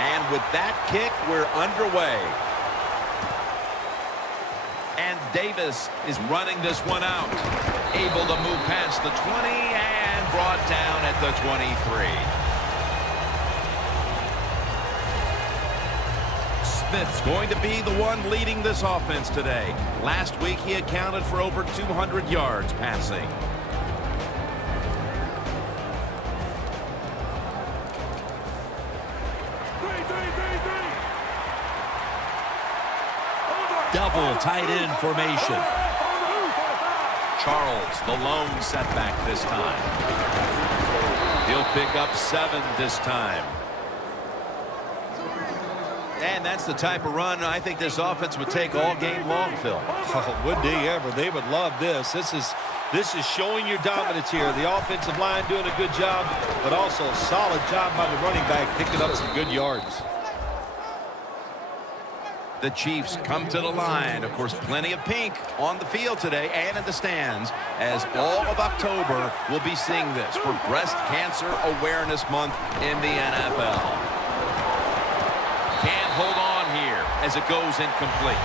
And with that kick, we're underway. And Davis is running this one out. Able to move past the 20 and brought down at the 23. Smith's going to be the one leading this offense today. Last week, he accounted for over 200 yards passing. Double tight end formation. Charles, the lone setback this time. He'll pick up 7 this time. And that's the type of run I think this offense would take all game long, Phil. Oh, would they ever? They would love this. This is showing your dominance here. The offensive line doing a good job, but also a solid job by the running back picking up some good yards. The Chiefs come to the line. Of course, plenty of pink on the field today and in the stands, as all of October will be seeing this for Breast Cancer Awareness Month in the NFL. Can't hold on here as it goes incomplete.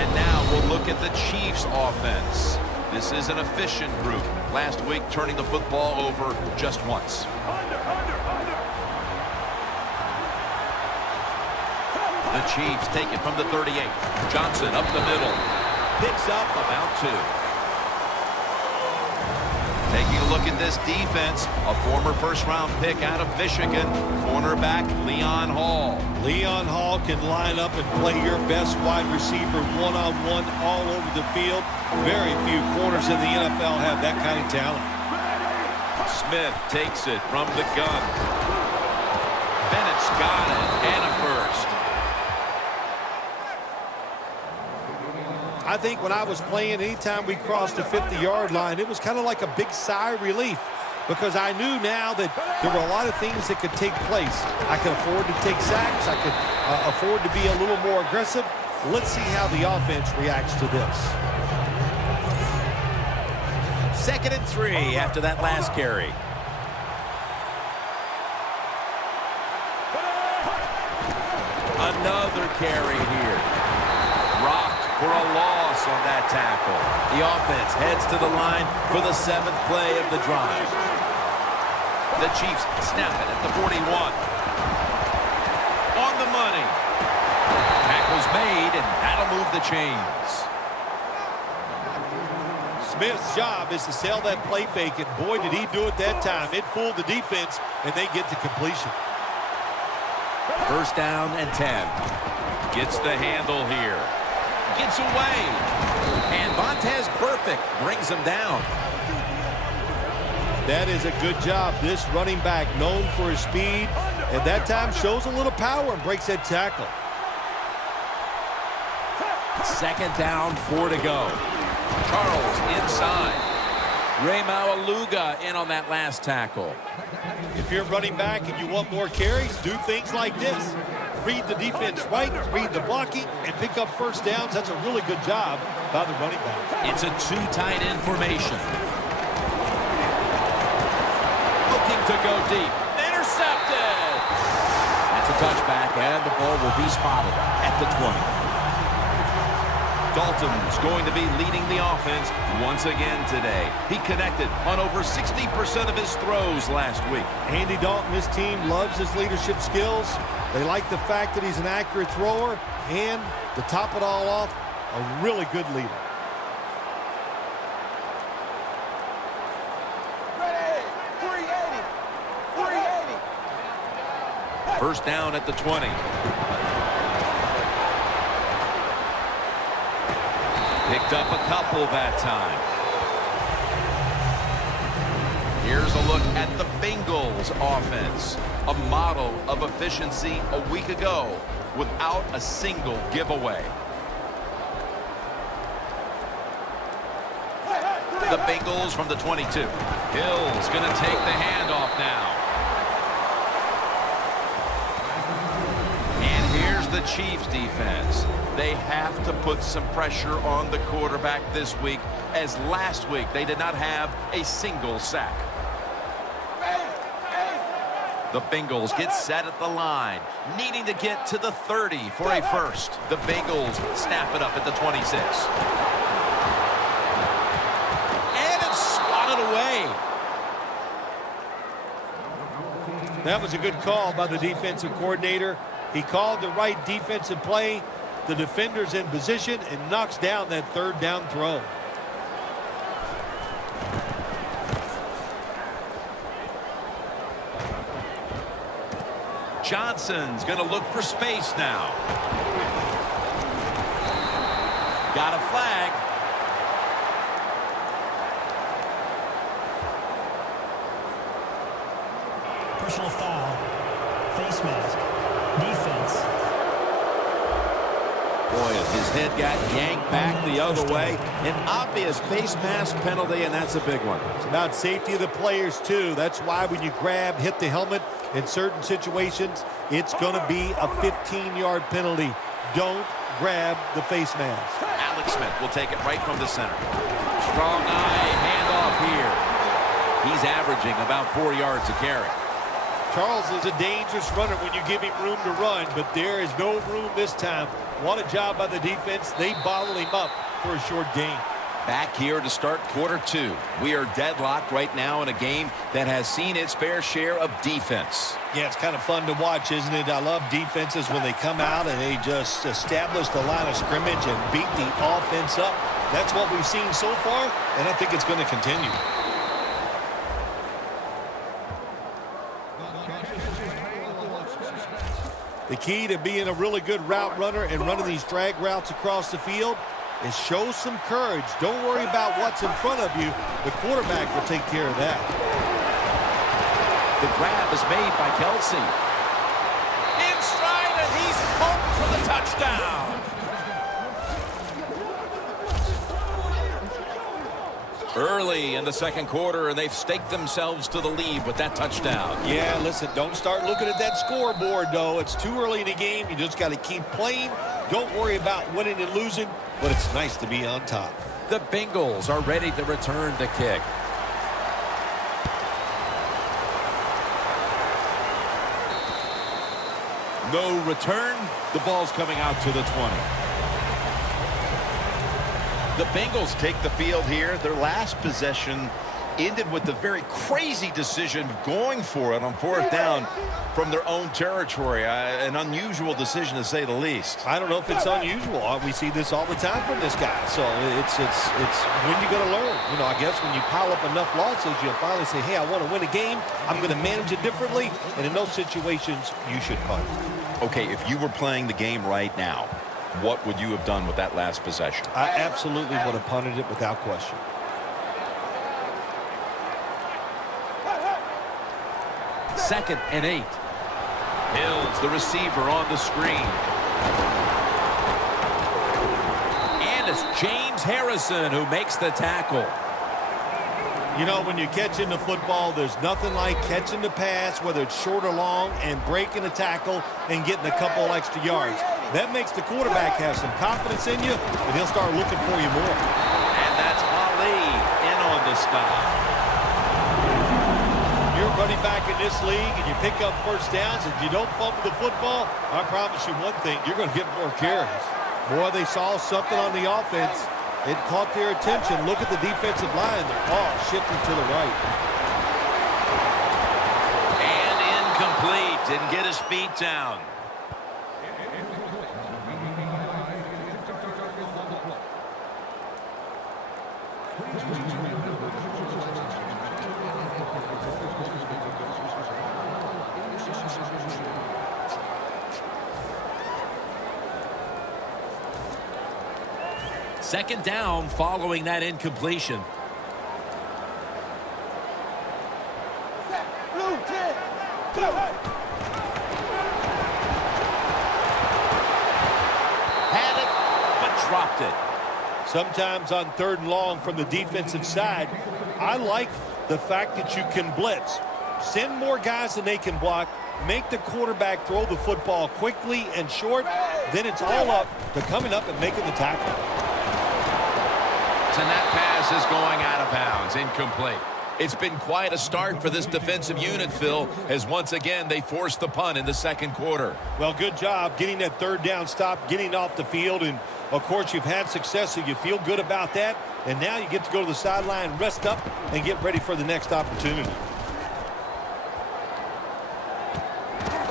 And now we'll look at the Chiefs offense. This is an efficient group. Last week, turning the football over just once. The Chiefs take it from the 38. Johnson up the middle. Picks up about 2. Taking a look at this defense, a former first-round pick out of Michigan, cornerback Leon Hall. Leon Hall can line up and play your best wide receiver one-on-one all over the field. Very few corners in the NFL have that kind of talent. Smith takes it from the gun. Bennett's got it, and a first. I think when I was playing, anytime we crossed the 50-yard line, it was kind of like a big sigh of relief because I knew now that there were a lot of things that could take place. I could afford to take sacks. I could afford to be a little more aggressive. Let's see how the offense reacts to this. 2nd and 3 after that last carry. Another carry here. Rocked for a loss on that tackle. The offense heads to the line for the 7th play of the drive. The Chiefs snap it at the 41. On the money. Tackle's made, and that'll move the chains. Smith's job is to sell that play fake, and boy, did he do it that time. It fooled the defense, and they get to completion. 1st down and 10. Gets the handle here. Gets away. And Montez perfect brings him down. That is a good job. This running back, known for his speed, at that time shows a little power and breaks that tackle. 2nd down, 4 to go. Charles inside. Ray Maualuga in on that last tackle. If you're running back and you want more carries, do things like this. Read the defense right, read the blocking, and pick up 1st downs. That's a really good job by the running back. It's a 2 tight end formation. Looking to go deep. Intercepted! That's a touchback, and the ball will be spotted at the 20. Dalton's going to be leading the offense once again today. He connected on over 60% of his throws last week. Andy Dalton, his team loves his leadership skills. They like the fact that he's an accurate thrower, and to top it all off, a really good leader. Ready, 380. 1st down at the 20. Picked up a couple that time. Here's a look at the Bengals offense. A model of efficiency a week ago without a single giveaway. The Bengals from the 22. Hill's going to take the handoff now. And here's the Chiefs defense. They have to put some pressure on the quarterback this week, as last week they did not have a single sack. The Bengals get set at the line, needing to get to the 30 for a first. The Bengals snap it up at the 26. And it's swatted away. That was a good call by the defensive coordinator. He called the right defensive play. The defender's in position and knocks down that third down throw. Johnson's going to look for space now. Got a flag. Personal foul. Face mask. Defense. Boy, his head got yanked back the other way. An obvious face mask penalty, and that's a big one. It's about safety of the players, too. That's why when you grab, hit the helmet in certain situations, it's going to be a 15-yard penalty. Don't grab the face mask. Alex Smith will take it right from the center. Strong eye handoff here. He's averaging about 4 yards a carry. Charles is a dangerous runner when you give him room to run, but there is no room this time. What a job by the defense. They bottle him up for a short gain. Back here to start quarter two. We are deadlocked right now in a game that has seen its fair share of defense. Yeah, it's kind of fun to watch, isn't it? I love defenses when they come out and they just establish the line of scrimmage and beat the offense up. That's what we've seen so far, and I think it's going to continue. The key to being a really good route runner and running these drag routes across the field is show some courage. Don't worry about what's in front of you. The quarterback will take care of that. The grab is made by Kelsey. In stride, and he's home for the touchdown. Early in the second quarter, and they've staked themselves to the lead with that touchdown. Yeah, listen, don't start looking at that scoreboard, though. It's too early in the game. You just got to keep playing. Don't worry about winning and losing, but it's nice to be on top. The Bengals are ready to return the kick. No return. The ball's coming out to the 20. The Bengals take the field here. Their last possession ended with the very crazy decision of going for it on fourth down from their own territory. An unusual decision, to say the least. I don't know if it's unusual. We see this all the time from this guy. So it's when you're going to learn. You know, I guess when you pile up enough losses, you'll finally say, hey, I want to win a game. I'm going to manage it differently. And in those situations, you should punt. Okay, if you were playing the game right now, what would you have done with that last possession? I absolutely would have punted it without question. Second and 8. Hills, the receiver, on the screen. And it's James Harrison who makes the tackle. You know, when you're catching the football, there's nothing like catching the pass, whether it's short or long, and breaking a tackle and getting a couple extra yards. That makes the quarterback have some confidence in you, and he'll start looking for you more. And that's Ali in on the stop. You're running back in this league, and you pick up first downs, and you don't fumble the football, I promise you one thing, you're going to get more carries. Boy, they saw something on the offense. It caught their attention. Look at the defensive line. They're all shifting to the right. And incomplete. Didn't get his feet down. Second down following that incompletion. Had it, but dropped it. Sometimes on third and long from the defensive side, I like the fact that you can blitz. Send more guys than they can block. Make the quarterback throw the football quickly and short. Then it's all up to coming up and making the tackle. And that pass is going out of bounds, incomplete. It's been quite a start for this defensive unit, Phil, as once again they forced the punt in the second quarter. Well, good job getting that third down stop, getting off the field, and of course you've had success, so you feel good about that, and now you get to go to the sideline, rest up, and get ready for the next opportunity.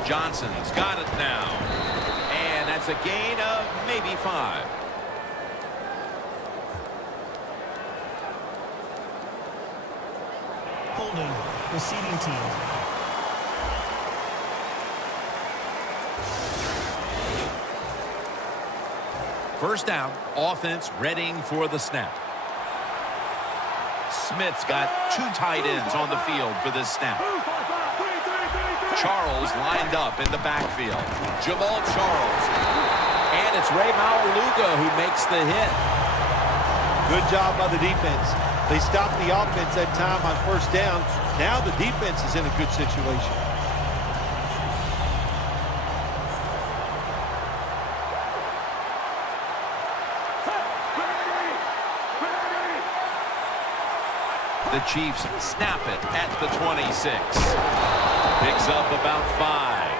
Johnson's got it now, and that's a gain of maybe 5. Holding. Receiving team. First down, offense readying for the snap. Smith's got 2 tight ends on the field for this snap. Charles lined up in the backfield. Jamal Charles. And it's Ray Maualuga who makes the hit. Good job by the defense. They stopped the offense that time on first down. Now the defense is in a good situation. The Chiefs snap it at the 26. Picks up about 5.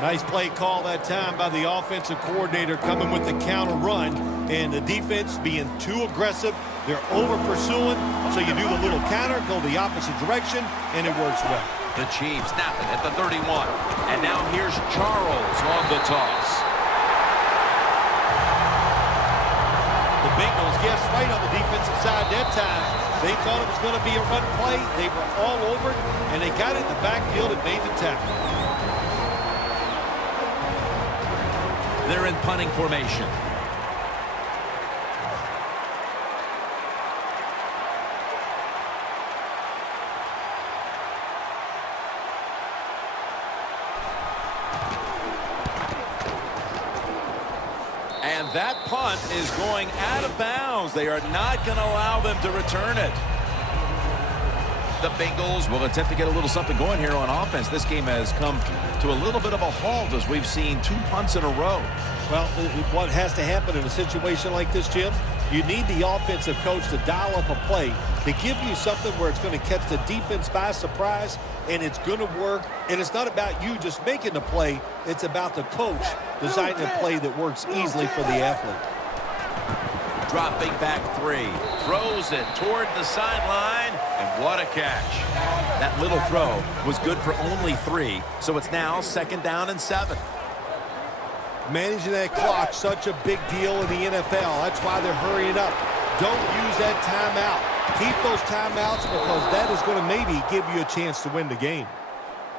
Nice play call that time by the offensive coordinator, coming with the counter run, and the defense being too aggressive. They're over pursuing, so you do the little counter, go the opposite direction, and it works well. The Chiefs snap it at the 31. And now here's Charles on the toss. The Bengals guessed right on the defensive side that time. They thought it was going to be a run play. They were all over it, and they got it in the backfield and made the tackle. They're in punting formation. And that punt is going out of bounds. They are not going to allow them to return it. The Bengals will attempt to get a little something going here on offense. This game has come to a little bit of a halt as we've seen 2 punts in a row. Well, what has to happen in a situation like this, Jim, you need the offensive coach to dial up a play to give you something where it's going to catch the defense by surprise, and it's going to work. And it's not about you just making the play. It's about the coach designing a play that works easily for the athlete. Dropping back 3. Throws it toward the sideline, and what a catch. That little throw was good for only 3, so it's now 2nd down and 7. Managing that clock, such a big deal in the NFL. That's why they're hurrying up. Don't use that timeout. Keep those timeouts because that is going to maybe give you a chance to win the game.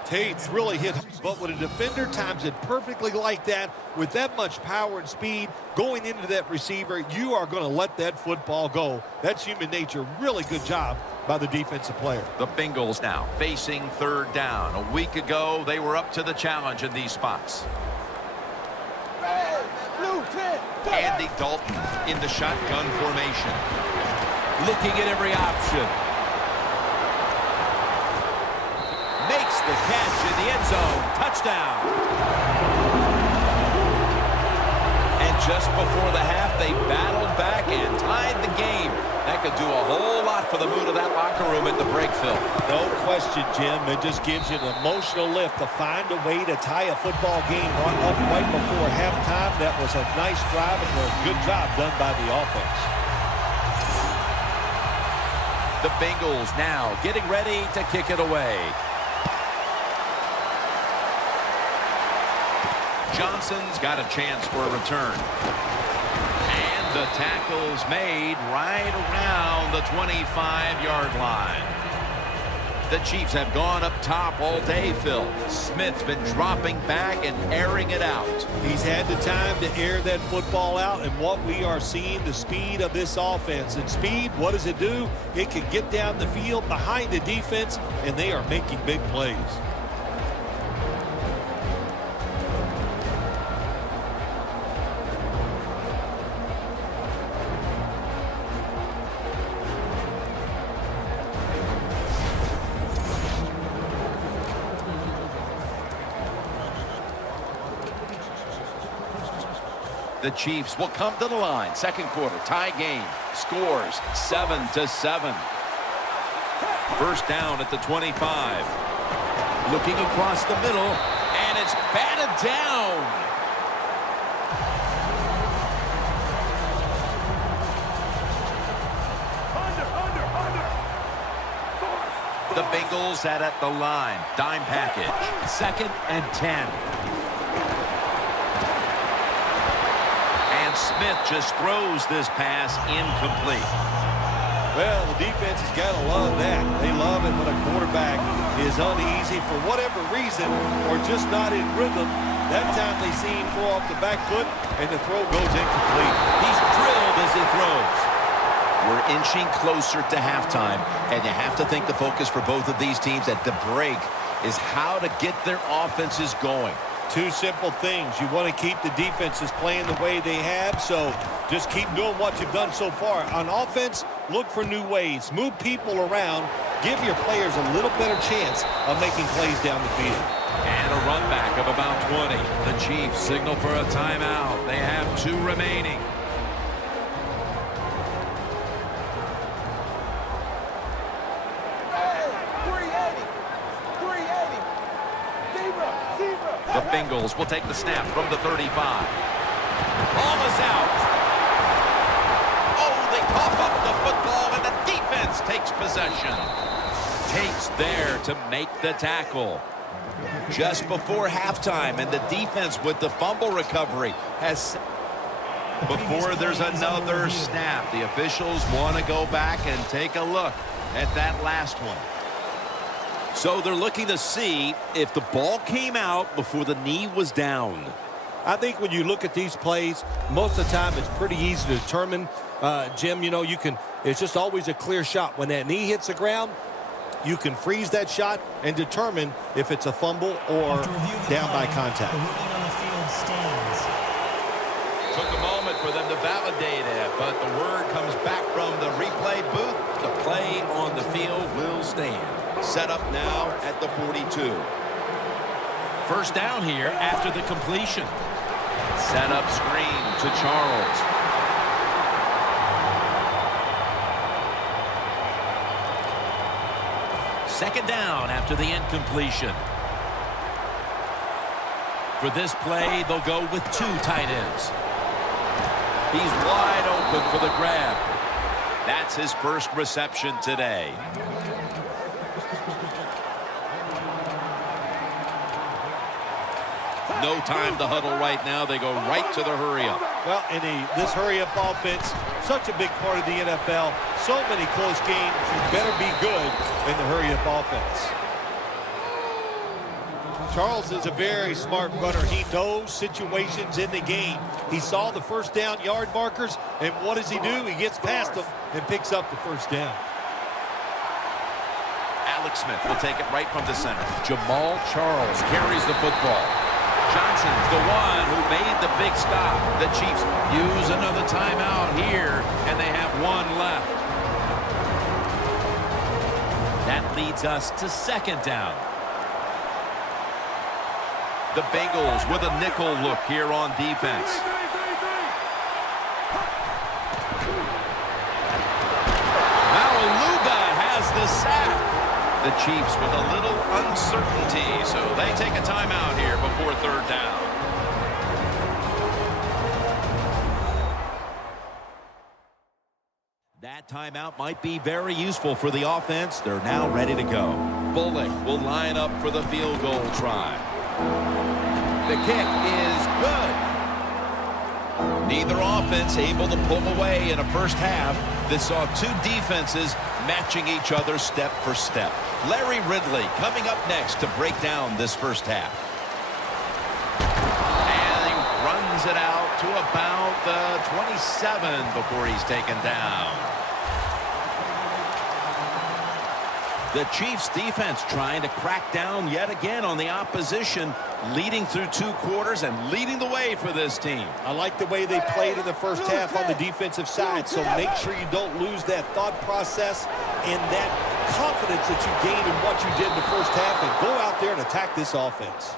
Tate's really hit, but when a defender times it perfectly like that, with that much power and speed going into that receiver, you are going to let that football go. That's human nature. Really good job by the defensive player. The Bengals now facing 3rd down. A week ago, they were up to the challenge in these spots. Andy Dalton in the shotgun formation. Looking at every option. Makes the catch in the end zone. Touchdown. And just before the half, they battled back and tied the game. That could do a whole lot for the mood of that locker room at the break, Phil. No question, Jim. It just gives you an emotional lift to find a way to tie a football game up right before halftime. That was a nice drive and a good job done by the offense. The Bengals now getting ready to kick it away. Johnson's got a chance for a return. And the tackle's made right around the 25-yard line. The Chiefs have gone up top all day, Phil. Smith's been dropping back and airing it out. He's had the time to air that football out, and what we are seeing, the speed of this offense. And speed, what does it do? It can get down the field behind the defense, and they are making big plays. The Chiefs will come to the line. Second quarter, tie game. Scores 7-7. First down at the 25. Looking across the middle, and it's batted down. The Bengals at the line. Dime package. 2nd and 10. And Smith just throws this pass incomplete. Well, the defense has got to love that. They love it when a quarterback is uneasy for whatever reason or just not in rhythm. That time they see him throw off the back foot, and the throw goes incomplete. He's drilled as he throws. We're inching closer to halftime, and you have to think the focus for both of these teams at the break is how to get their offenses going. Two simple things. You want to keep the defenses playing the way they have, so just keep doing what you've done so far. On offense, look for new ways. Move people around. Give your players a little better chance of making plays down the field. And a run back of about 20. The Chiefs signal for a timeout. They have 2 remaining. The Bengals will take the snap from the 35. Ball is out. Oh, they cough up the football, and the defense takes possession. Takes there to make the tackle. Just before halftime, and the defense with the fumble recovery has... Before there's another snap, the officials want to go back and take a look at that last one. So they're looking to see if the ball came out before the knee was down. I think when you look at these plays, most of the time it's pretty easy to determine, Jim, you know, it's just always a clear shot. When that knee hits the ground, you can freeze that shot and determine if it's a fumble or down by contact. The ruling on the field stands. Took a moment for them to validate it, but the word comes back from the replay booth. The play on the field will stand. Set up now at the 42. First down here after the completion. Set up screen to Charles. Second down after the incompletion. For this play, they'll go with 2 tight ends. He's wide open for the grab. That's his first reception today. No time to huddle right now. They go right to the hurry-up. Well, in this hurry-up offense, such a big part of the NFL. So many close games. You better be good in the hurry-up offense. Charles is a very smart runner. He knows situations in the game. He saw the first down yard markers, and what does he do? He gets past them and picks up the first down. Alex Smith will take it right from the center. Jamal Charles carries the football. Johnson's the one who made the big stop. The Chiefs use another timeout here, and they have 1 left. That leads us to second down. The Bengals with a nickel look here on defense. Maluga has the sack. The Chiefs with a little uncertainty, so they take a timeout here before third down. That timeout might be very useful for the offense. They're now ready to go. Bullock will line up for the field goal try. The kick is good. Neither offense able to pull away in a first half that saw 2 defenses matching each other step for step. Larry Ridley coming up next to break down this first half. And he runs it out to about the 27 before he's taken down. The Chiefs defense trying to crack down yet again on the opposition, leading through 2 quarters and leading the way for this team. I like the way they played in the first half on the defensive side, so make sure you don't lose that thought process and that confidence that you gained in what you did in the first half, and go out there and attack this offense.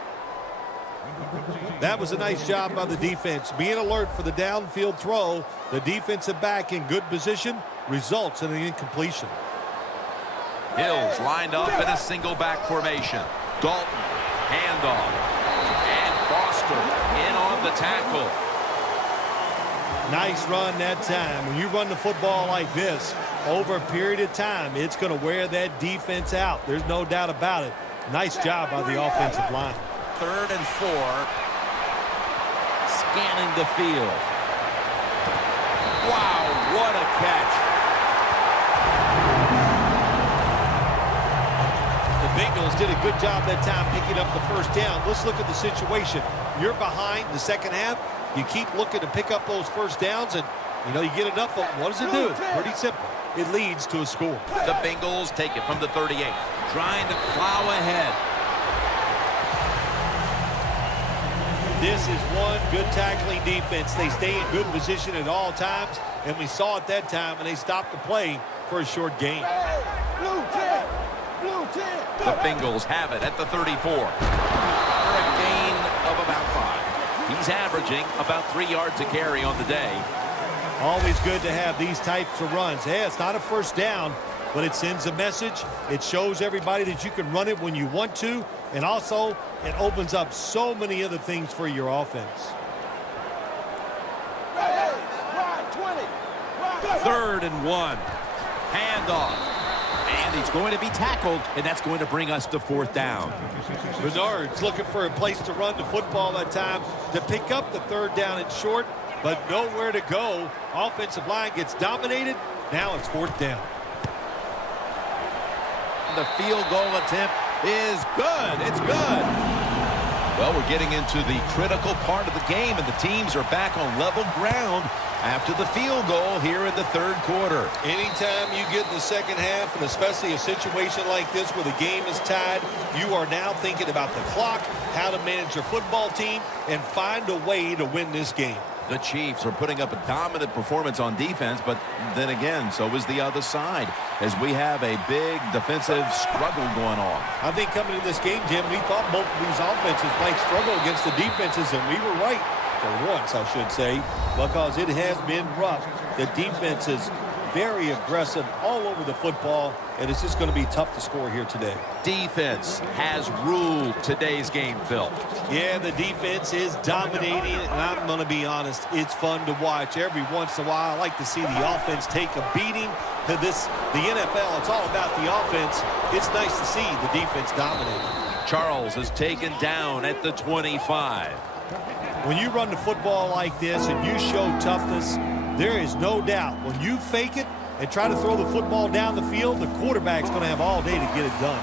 That was a nice job by the defense. Being alert for the downfield throw, the defensive back in good position results in an incompletion. Hills lined up in a single back formation. Dalton, handoff. And Foster in on the tackle. Nice run that time. When you run the football like this, over a period of time, it's going to wear that defense out. There's no doubt about it. Nice job by the offensive line. 3rd and 4. Scanning the field. Wow, what a catch. The Bengals did a good job that time picking up the first down. Let's look at the situation. You're behind the second half. You keep looking to pick up those first downs, and, you get enough of them. What does it do? Pretty simple. It leads to a score. The Bengals take it from the 38. Trying to plow ahead. This is one good tackling defense. They stay in good position at all times, and we saw it that time, and they stopped the play for a short gain. The Bengals have it at the 34. For a gain of about 5. He's averaging about 3 yards a carry on the day. Always good to have these types of runs. Hey, it's not a first down, but it sends a message. It shows everybody that you can run it when you want to, and also it opens up so many other things for your offense. 3rd and 1. Handoff. And he's going to be tackled, and that's going to bring us to 4th down. Bernard's looking for a place to run the football that time to pick up the 3rd down and short, but nowhere to go. Offensive line gets dominated. Now it's 4th down. The field goal attempt is good. It's good. Well, we're getting into the critical part of the game, and the teams are back on level ground after the field goal here in the 3rd quarter. Anytime you get in the second half, and especially a situation like this where the game is tied, you are now thinking about the clock, how to manage your football team, and find a way to win this game. The Chiefs are putting up a dominant performance on defense, but then again, so is the other side, as we have a big defensive struggle going on. I think coming into this game, Jim, we thought both of these offenses might struggle against the defenses, and we were right. For once, I should say, because it has been rough. The defense is very aggressive all over the football, and it's just going to be tough to score here today. Defense has ruled today's game, Phil. Yeah, the defense is dominating, and I'm going to be honest, it's fun to watch. Every once in a while, I like to see the offense take a beating. The NFL, it's all about the offense. It's nice to see the defense dominating. Charles is taken down at the 25. When you run the football like this and you show toughness, there is no doubt when you fake it and try to throw the football down the field, the quarterback's going to have all day to get it done.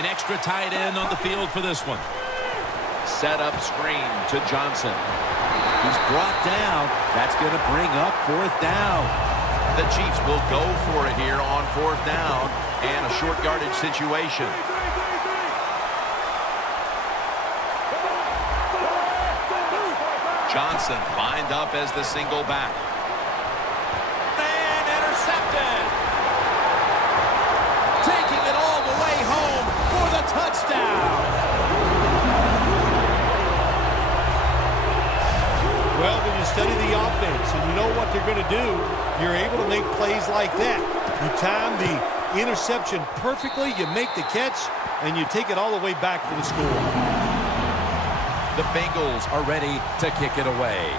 An extra tight end on the field for this one. Set up screen to Johnson. He's brought down. That's going to bring up 4th down. The Chiefs will go for it here on 4th down and a short yardage situation. Johnson lined up as the single back. And intercepted. Taking it all the way home for the touchdown. Well, when you study the offense and you know what they're going to do, you're able to make plays like that. You time the interception perfectly, you make the catch, and you take it all the way back for the score. The Bengals are ready to kick it away.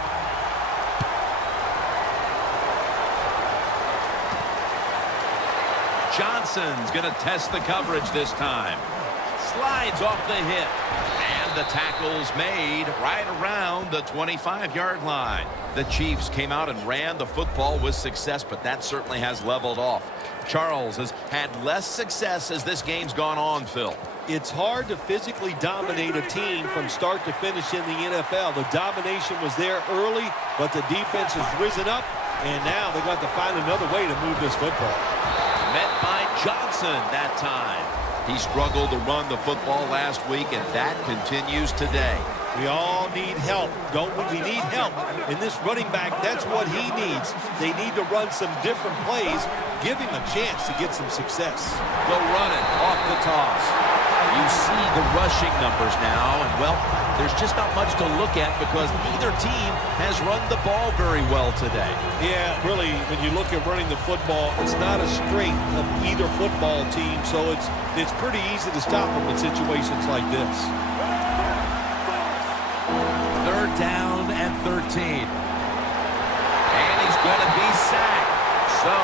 Johnson's going to test the coverage this time. Slides off the hit. And the tackle's made right around the 25-yard line. The Chiefs came out and ran the football with success, but that certainly has leveled off. Charles has had less success as this game's gone on, Phil. It's hard to physically dominate a team from start to finish in the NFL. The domination was there early, but the defense has risen up, and now they've got to find another way to move this football. Met by Johnson that time. He struggled to run the football last week, and that continues today. We all need help, don't we? We need help. And this running back, that's what he needs. They need to run some different plays. Give him a chance to get some success. Go running off the toss. You see the rushing numbers now, and, well, there's just not much to look at because neither team has run the ball very well today. Yeah, really, when you look at running the football, it's not a strength of either football team, so it's pretty easy to stop them in situations like this. Third down and 13. And he's going to be sacked. So,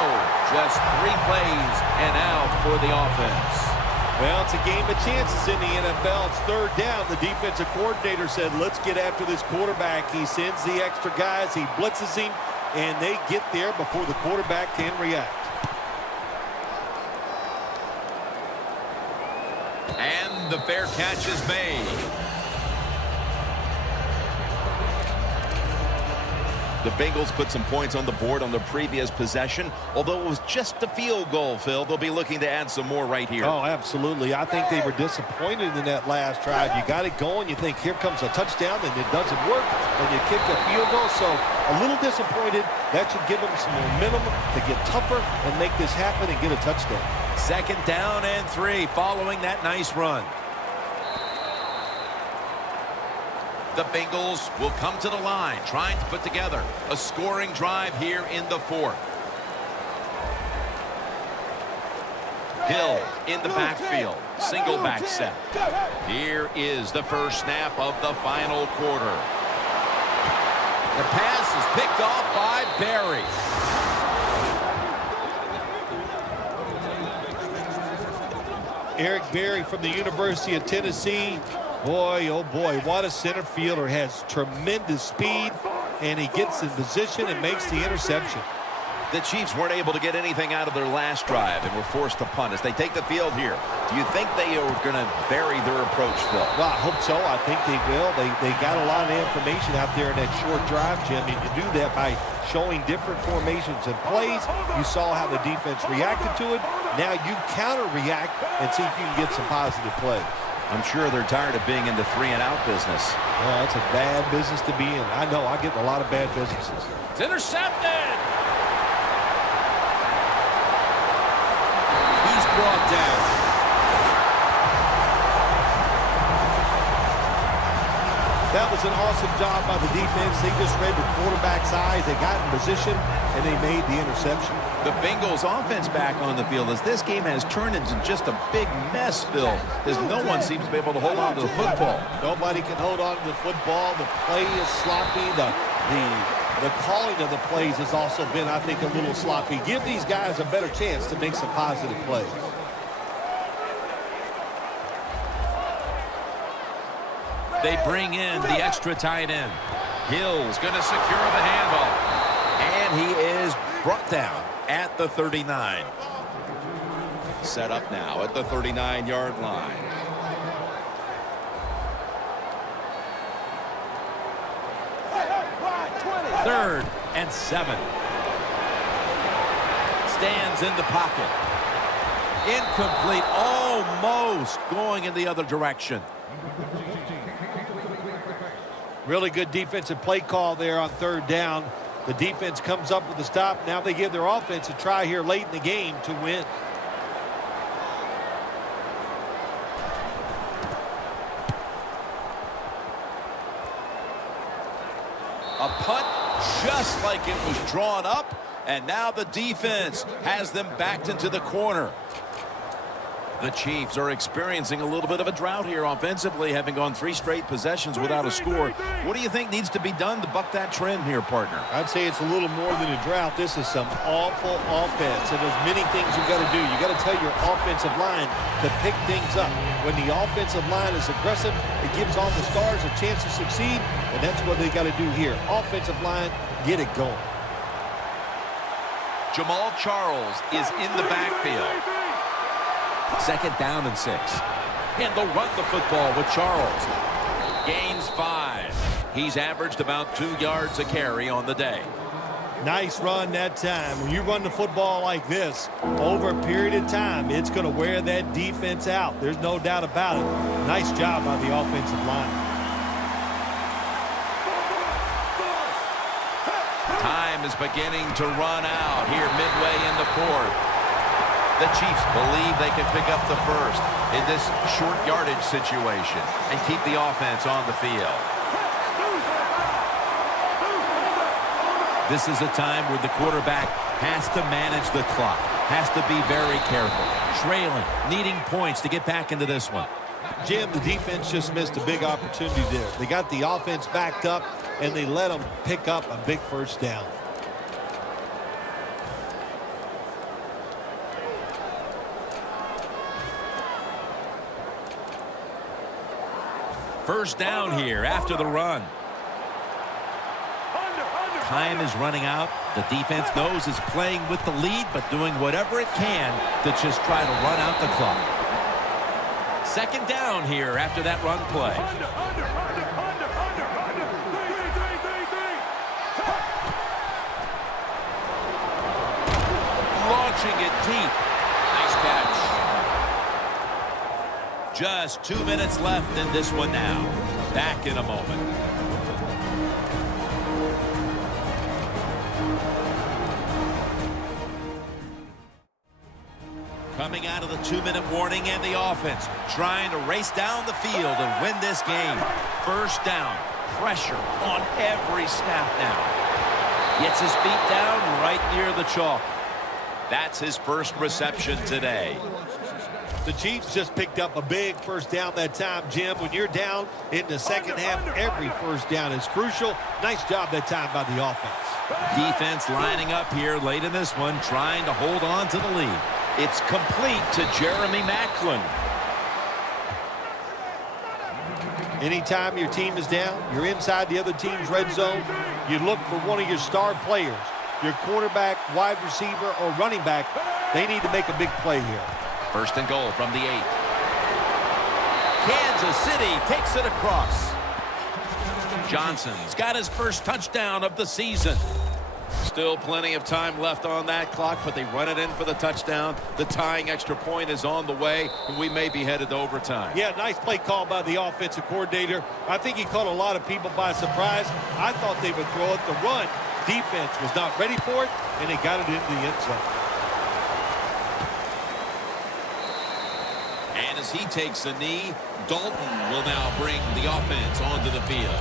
just 3 plays and out for the offense. Well, it's a game of chances in the NFL. It's third down. The defensive coordinator said, let's get after this quarterback. He sends the extra guys. He blitzes him, and they get there before the quarterback can react. And the fair catch is made. The Bengals put some points on the board on the previous possession. Although it was just a field goal, Phil, they'll be looking to add some more right here. Oh, absolutely. I think they were disappointed in that last drive. You got it going. You think, here comes a touchdown, and it doesn't work, and you kick a field goal. So a little disappointed. That should give them some momentum to get tougher and make this happen and get a touchdown. Second down and 3 following that nice run. The Bengals will come to the line, trying to put together a scoring drive here in the fourth. Hill in the backfield, single back set. Here is the first snap of the final quarter. The pass is picked off by Berry. Eric Berry from the University of Tennessee. Boy, oh boy, what a center fielder. Has tremendous speed, and he gets in position and makes the interception. The Chiefs weren't able to get anything out of their last drive and were forced to punt as they take the field here. Do you think they are going to vary their approach, Phil? Well, I hope so. I think they will. They got a lot of information out there in that short drive, Jim, and you do that by showing different formations and plays. You saw how the defense reacted to it. Now you counter-react and see if you can get some positive plays. I'm sure they're tired of being in the 3-and-out business. Well, it's a bad business to be in. I know. I get in a lot of bad businesses. It's intercepted. He's brought down. That was an awesome job by the defense. They just read the quarterback's eyes. They got in position, and they made the interception. The Bengals offense back on the field as this game has turned into just a big mess, Phil, as no one seems to be able to hold on to the football. Nobody can hold on to the football. The play is sloppy. The calling of the plays has also been, I think, a little sloppy. Give these guys a better chance to make some positive plays. They bring in the extra tight end. Hill's going to secure the handoff. And he is brought down at the 39. Set up now at the 39-yard line. Third and 7. Stands in the pocket. Incomplete. Almost going in the other direction. Really good defensive play call there on third down. The defense comes up with the stop. Now they give their offense a try here late in the game to win. A punt just like it was drawn up, and now the defense has them backed into the corner. The Chiefs are experiencing a little bit of a drought here offensively, having gone 3 straight possessions without a score. What do you think needs to be done to buck that trend here, partner? I'd say it's a little more than a drought. This is some awful offense, and there's many things you got to do. You got to tell your offensive line to pick things up. When the offensive line is aggressive, it gives all the stars a chance to succeed, and that's what they got to do here. Offensive line, get it going. Jamal Charles is in the backfield. Second down and 6. And they'll run the football with Charles. Gains 5. He's averaged about 2 yards a carry on the day. Nice run that time. When you run the football like this, over a period of time, it's going to wear that defense out. There's no doubt about it. Nice job by the offensive line. Time is beginning to run out here midway in the fourth. The Chiefs believe they can pick up the first in this short yardage situation and keep the offense on the field. This is a time where the quarterback has to manage the clock, has to be very careful, trailing, needing points to get back into this one. Jim, the defense just missed a big opportunity there. They got the offense backed up, and they let them pick up a big first down. First down here after the run. Time is running out. The defense knows it's playing with the lead, but doing whatever it can to just try to run out the clock. Second down here after that run play. Launching it deep. Nice catch. Just 2 minutes left in this one now. Back in a moment. Coming out of the 2-minute warning, and the offense trying to race down the field and win this game. First down, pressure on every snap now. Gets his feet down right near the chalk. That's his first reception today. The Chiefs just picked up a big first down that time, Jim. When you're down in the second half, every first down is crucial. Nice job that time by the offense. Defense lining up here late in this one, trying to hold on to the lead. It's complete to Jeremy Maclin. Anytime your team is down, you're inside the other team's red zone, you look for one of your star players, your quarterback, wide receiver, or running back. They need to make a big play here. First and goal from the 8. Kansas City takes it across. Johnson's got his first touchdown of the season. Still plenty of time left on that clock, but they run it in for the touchdown. The tying extra point is on the way, and we may be headed to overtime. Yeah, nice play call by the offensive coordinator. I think he caught a lot of people by surprise. I thought they would throw it. The run defense was not ready for it, and they got it into the end zone. And as he takes a knee, Dalton will now bring the offense onto the field.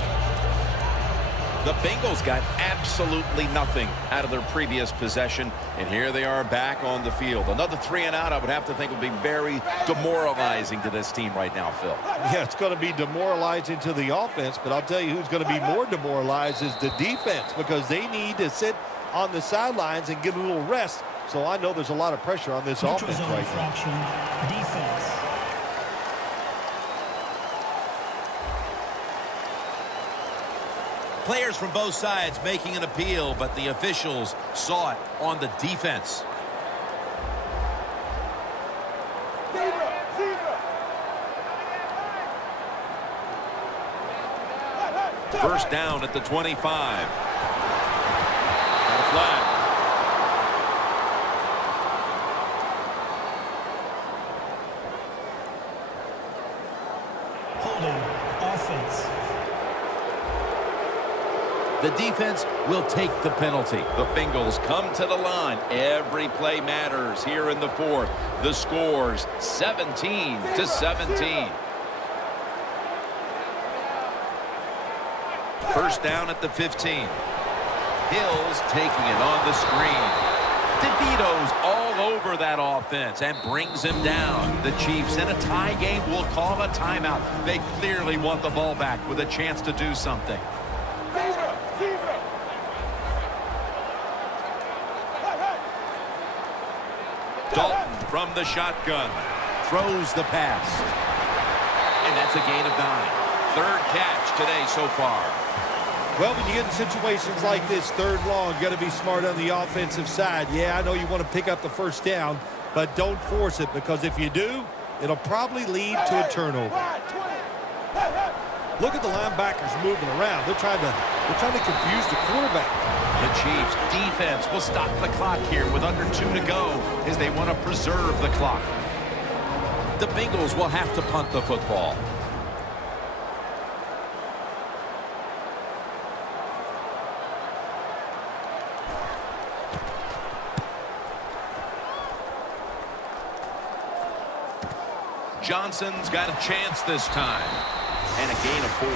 The Bengals got absolutely nothing out of their previous possession, and here they are back on the field. Another 3 and out, I would have to think, would be very demoralizing to this team right now, Phil. Yeah, it's going to be demoralizing to the offense, but I'll tell you who's going to be more demoralized is the defense, because they need to sit on the sidelines and get a little rest. So I know there's a lot of pressure on this offense right now. Defense. Players from both sides making an appeal, but the officials saw it on the defense. First down at the 25. Got a flag. Holding. Offense. The defense will take the penalty. The Bengals come to the line. Every play matters here in the fourth. The score's 17-17. First down at the 15. Hills taking it on the screen. DeVito's all over that offense and brings him down. The Chiefs in a tie game will call a timeout. They clearly want the ball back with a chance to do something. Dalton from the shotgun throws the pass. And that's a gain of 9. Third catch today so far. Well, when you get in situations like this, third long, you got to be smart on the offensive side. Yeah, I know you want to pick up the first down, but don't force it, because if you do, it'll probably lead to a turnover. Look at the linebackers moving around. They're trying to confuse the quarterback. The Chiefs defense will stop the clock here with under 2 to go as they want to preserve the clock. The Bengals will have to punt the football. Johnson's got a chance this time. And a gain of 4.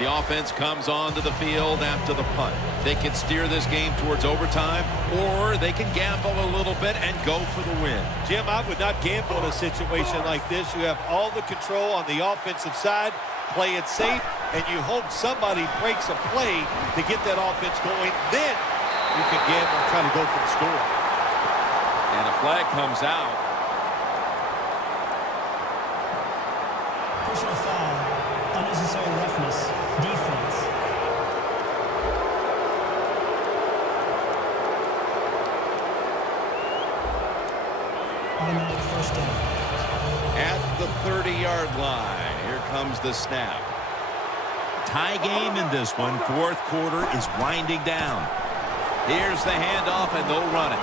The offense comes onto the field after the punt. They can steer this game towards overtime, or they can gamble a little bit and go for the win. Jim, I would not gamble in a situation like this. You have all the control on the offensive side. Play it safe, and you hope somebody breaks a play to get that offense going. Then you can gamble and try to go for the score. And a flag comes out. Personal foul. Unnecessary roughness. Defense. Automatic first down. At the 30-yard line, here comes the snap. Tie game in this one. Fourth quarter is winding down. Here's the handoff, and they'll run it.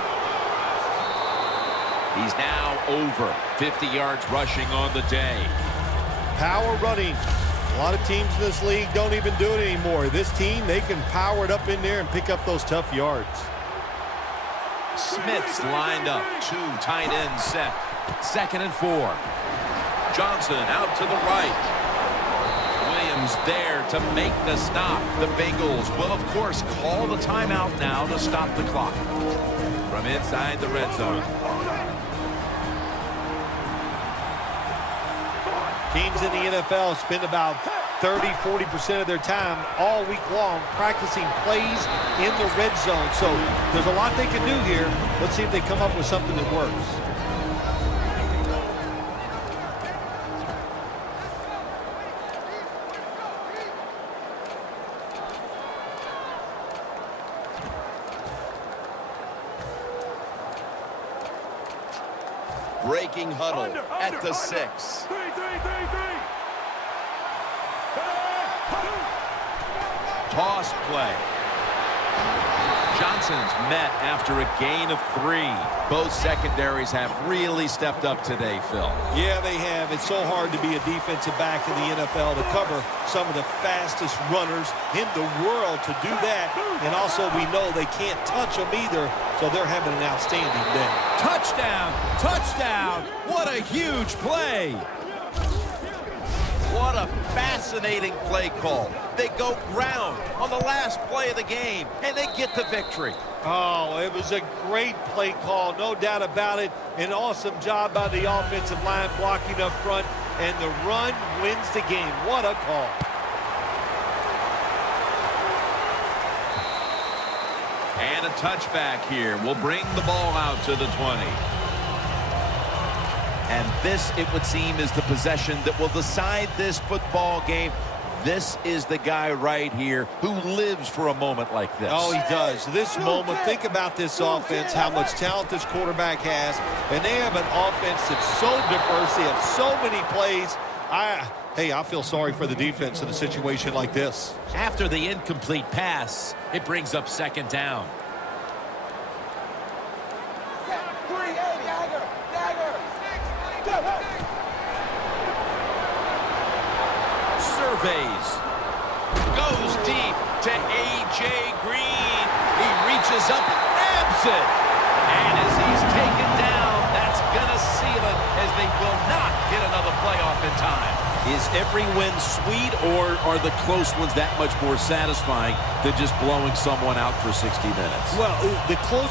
He's now over 50 yards rushing on the day. Power running. A lot of teams in this league don't even do it anymore. This team, they can power it up in there and pick up those tough yards. Smith's lined up. 2 tight ends set. 2nd and 4. Johnson out to the right. Williams there to make the stop. The Bengals will, of course, call the timeout now to stop the clock. From inside the red zone. Teams in the NFL spend about 30-40% of their time all week long practicing plays in the red zone. So there's a lot they can do here. Let's see if they come up with something that works. Breaking huddle at the 6. Toss play. Johnson's met after a gain of 3. Both secondaries have really stepped up today, Phil. Yeah, they have. It's so hard to be a defensive back in the NFL to cover some of the fastest runners in the world to do that. And also we know they can't touch them either, so they're having an outstanding day. Touchdown! Touchdown! What a huge play! What a fascinating play call. They go ground on the last play of the game, and they get the victory. Oh, it was a great play call, no doubt about it. An awesome job by the offensive line blocking up front, and the run wins the game. What a call. And a touchback here will bring the ball out to the 20. And this, it would seem, is the possession that will decide this football game. This is the guy right here who lives for a moment like this. Oh, he does. This moment, think about this offense, how much talent this quarterback has. And they have an offense that's so diverse. They have so many plays. Hey, I feel sorry for the defense in a situation like this. After the incomplete pass, it brings up 2nd down. Surveys. Goes deep to A.J. Green. He reaches up and grabs it. And as he's taken down, that's going to seal it as they will not get another playoff in time. Is every win sweet, or are the close ones that much more satisfying than just blowing someone out for 60 minutes? Well, the close